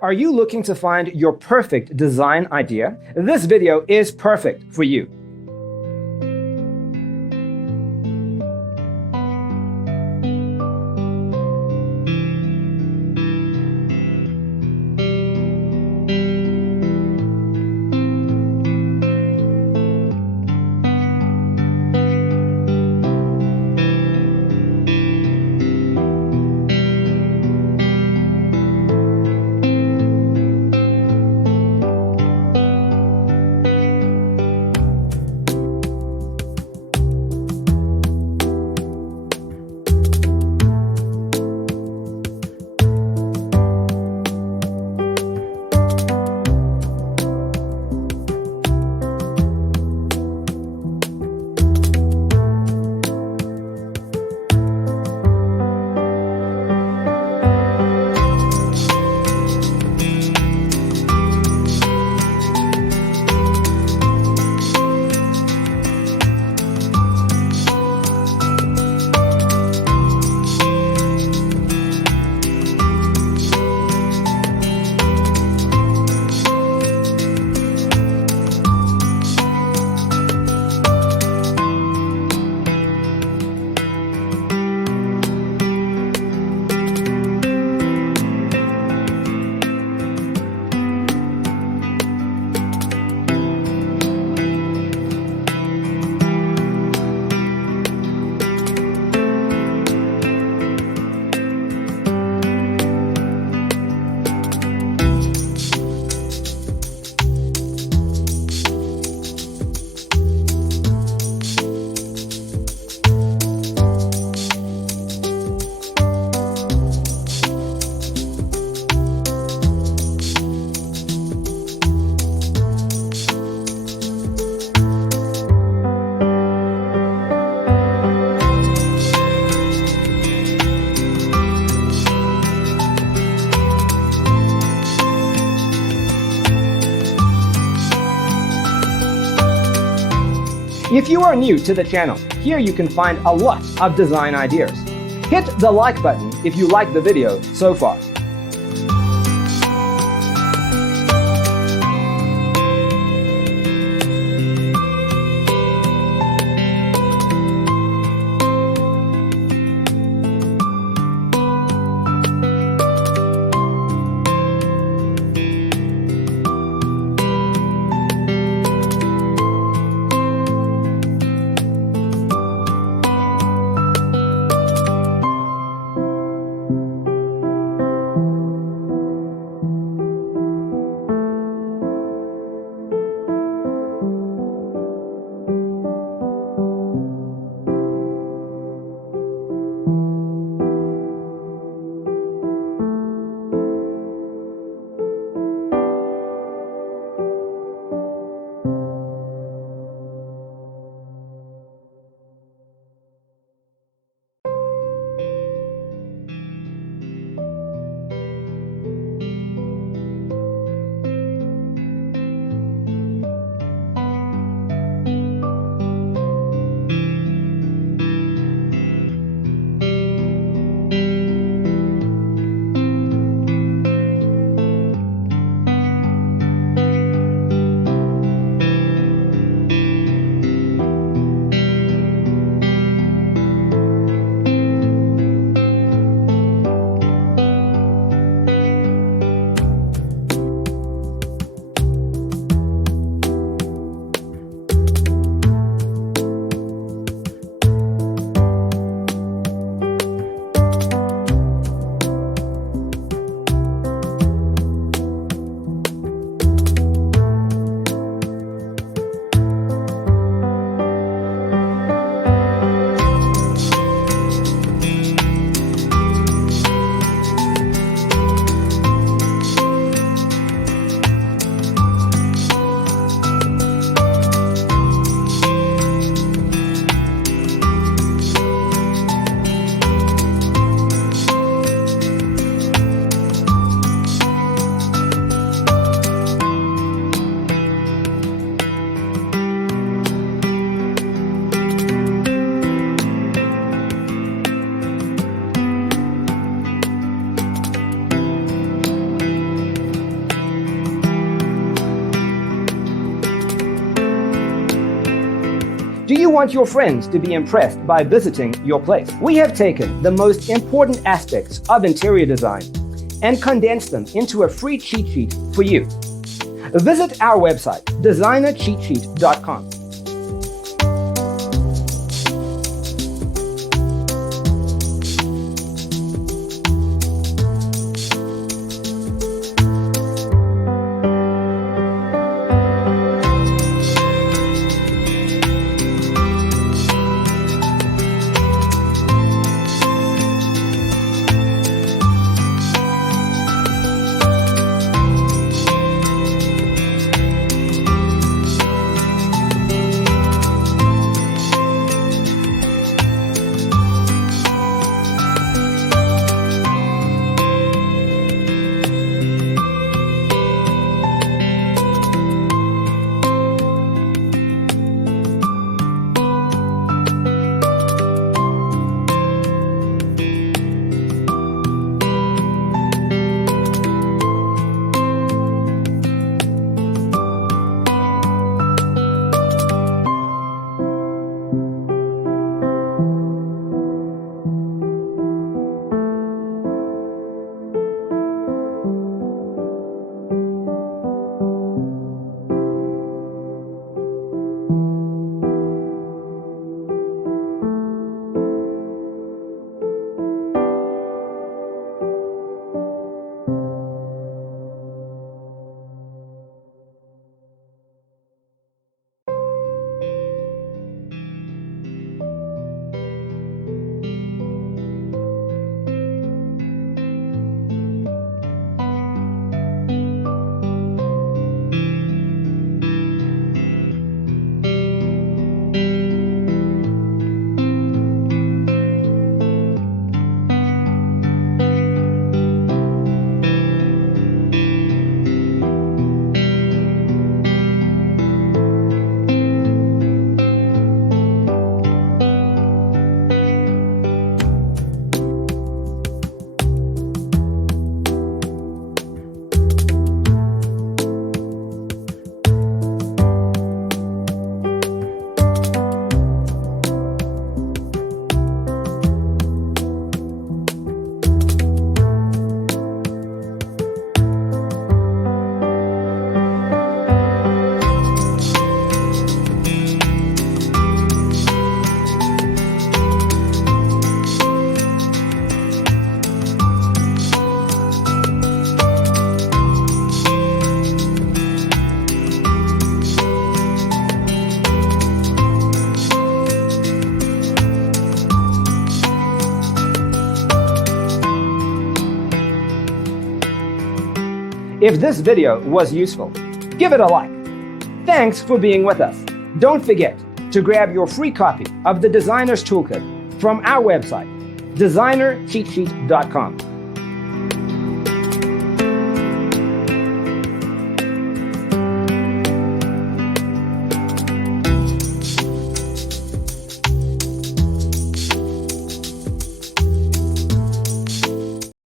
Are you looking to find your perfect design idea? This video is perfect for you. If you are new to the channel, here you can find a lot of design ideas. Hit the like button if you like the video so far. want your friends to be impressed by visiting your place. We have taken the most important aspects of interior design and condensed them into a free cheat sheet for you. Visit our website, designercheatsheet.com. If this video was useful, give it a like. Thanks for being with us. Don't forget to grab your free copy of the Designer's Toolkit from our website, designercheatsheet.com.